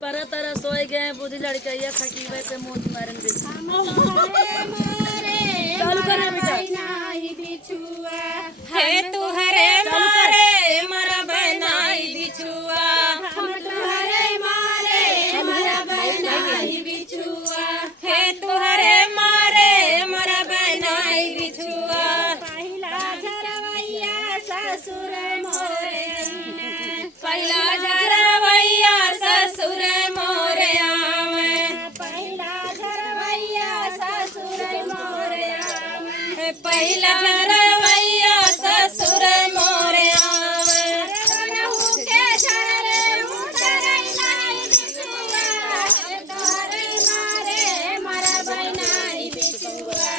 पर तरह सोए गए बुद्धि लड़कैया खटीवे पे मोती मारन दे चालू कर रे बेटा है तुहरे मारे मरा बनाई बिछुआ हम तुहरे मारे मरा बनाई बिछुआ है तुहरे मारे मरा बनाई बिछुआ पहिला झरवैया ससुर मोरे पहिला झरवैया ससुर मोरे आवे पहिला झरवैया ससुर मोरे आवे पहिला झरवैया ससुर मोरे आवे रहू के झरे उतरै नाई बिछुआ तोहरे मारे मरा बनाई बिछुआ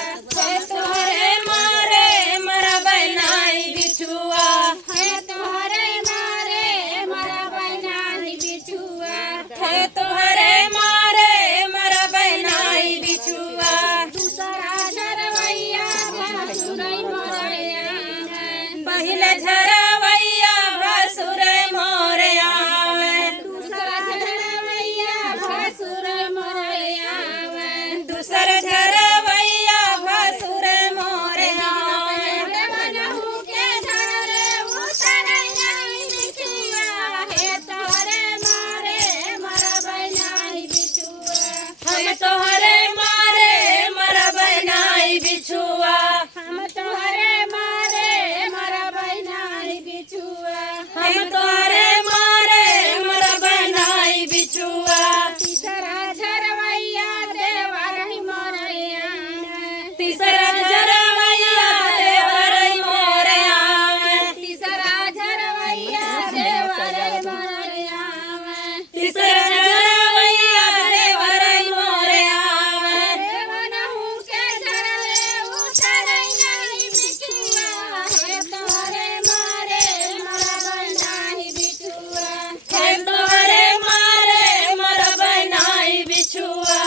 तोहरे मारे मरा बनाई बिछुआ है तोहरे मारे मरा बनाई बिछुआ है तोहरे मारे मरा बनाई बिछुआ दूसरा झरवैया भसुरै मोरे आवे पहिला झरवैया भसुरै मोरे आवे दूसरा झरवैया भसुरै मोरे आवे दूसरा झरवैया भसुरै मोरे आवे बनहु के झरे उतरै नाई बिछुआ हे तोहरे मारे मरा बनाई बिछुआ हम तोहरे मारे मरा बनाई बिछुआ हम तोहरे मारे मरा बनाई बिछुआ हम तोहरे मारे मरा बनाई बिछुआ तीसरा झरवैया देवरै मोरे आवे तीसरा झरवैया देवरै मोरे आवे तीसरा झरवैया देवरै मोरे आवे तीसरा झरवैया देवरै मोरे आवे बनहु के झरे उतरै नाई बिछुआ हे तोहरे मारे मरा बनाई बिछुआ हे तोहरे मारे मरा बनाई बिछुआ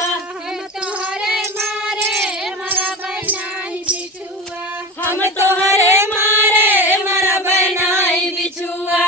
हम तोहरे मारे मरा बनाई बिछुआ हम तोहरे मारे मरा बनाई बिछुआ